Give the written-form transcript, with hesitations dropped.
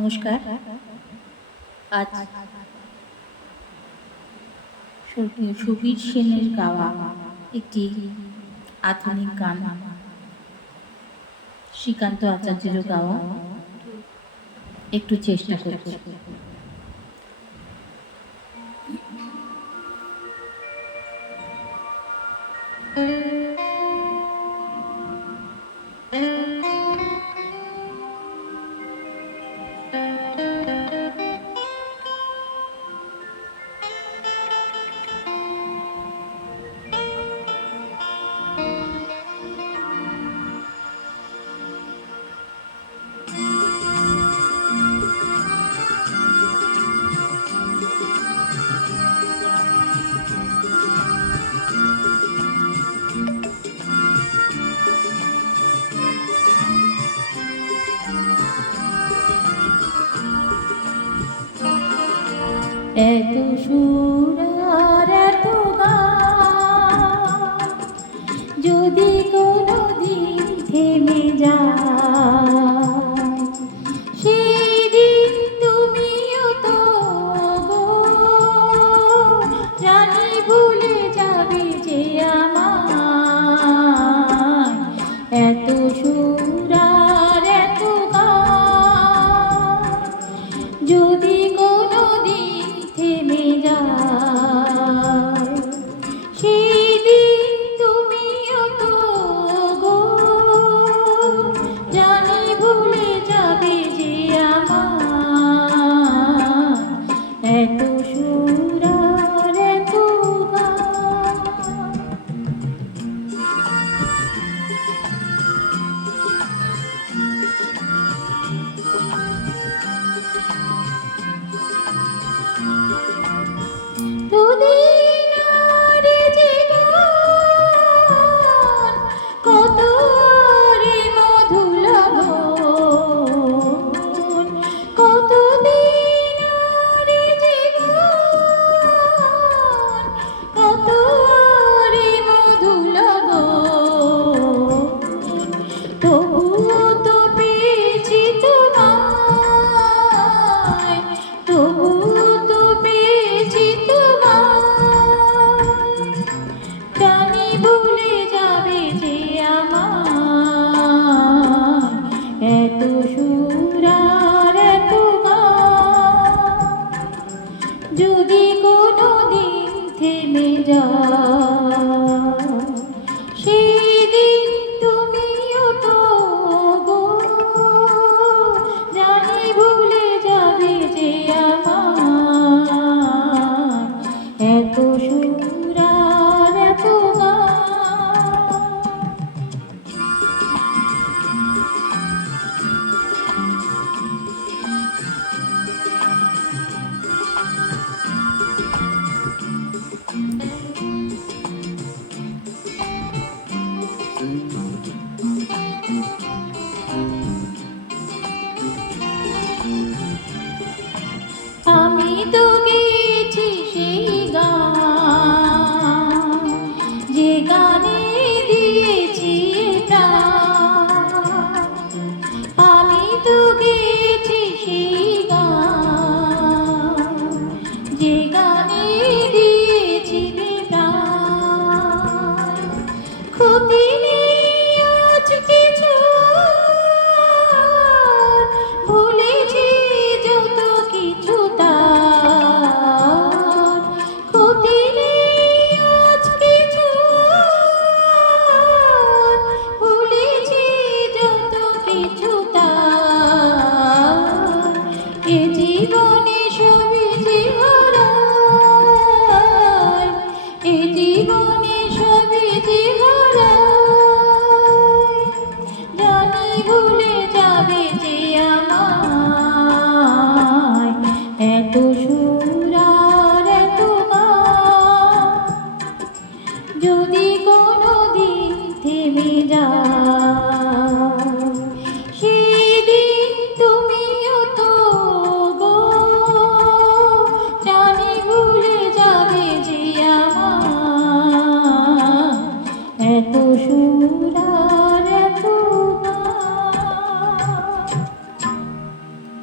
নমস্কার। আজ স্বর্গীয় সুবীর সেনের গাওয়া একটি আধুনিক গান, শ্রীকান্ত আচার্যেরও গাওয়া, একটু চেষ্টা করছি। এত সুর আর এত গান যদি কোনোদিন থেমে যায়, সেদিন তুমিও তো জানি ভুলে যাবে যে আমায়। এত সুর আর এত গান যদি কোনোদিন থেমে যায়, সেদিন তুমিও তো জানি ভুলে যাবে যে আমার। এত সুর আর এত গান। দুদিন আর জীবন কত রে মধু লগন, কতদিন আর জীবন কত রে মধু লগন, তবুও তো পেয়েছি তোমায়, তবুও তো পেয়েছি জানি ভুলে যাবে যে আমার। এত সুর আর এত গান যদি কোনোদিন থেমে যায়, সেদিন তুমিও তো জানি ভুলে যাবে যে আমার। এত সুর আর এত গান। আমি তো গেয়েছি সেই গান, যে গানে দিয়েছি প্রাণ। আমি তো গেয়েছি সেই গান, যে গানে দিয়েছি প্রাণ। ক্ষতি নেই আজ কিছু, ভুলেছি যত কিছু তার। ক্ষতি নেই আজ কিছু, ভুলেছি যত কিছু তার। এ জীবনে সবই যে হারায়, এ জীবনে সবই যে হারায়, জানি ভুলে যাবে যে আমায়। এত সুর আর এত গান যদি কোনোদিন থেমে যায়, সেদিন তুমিও তো জানি ভুলে যাবে যে আমার। এত সুর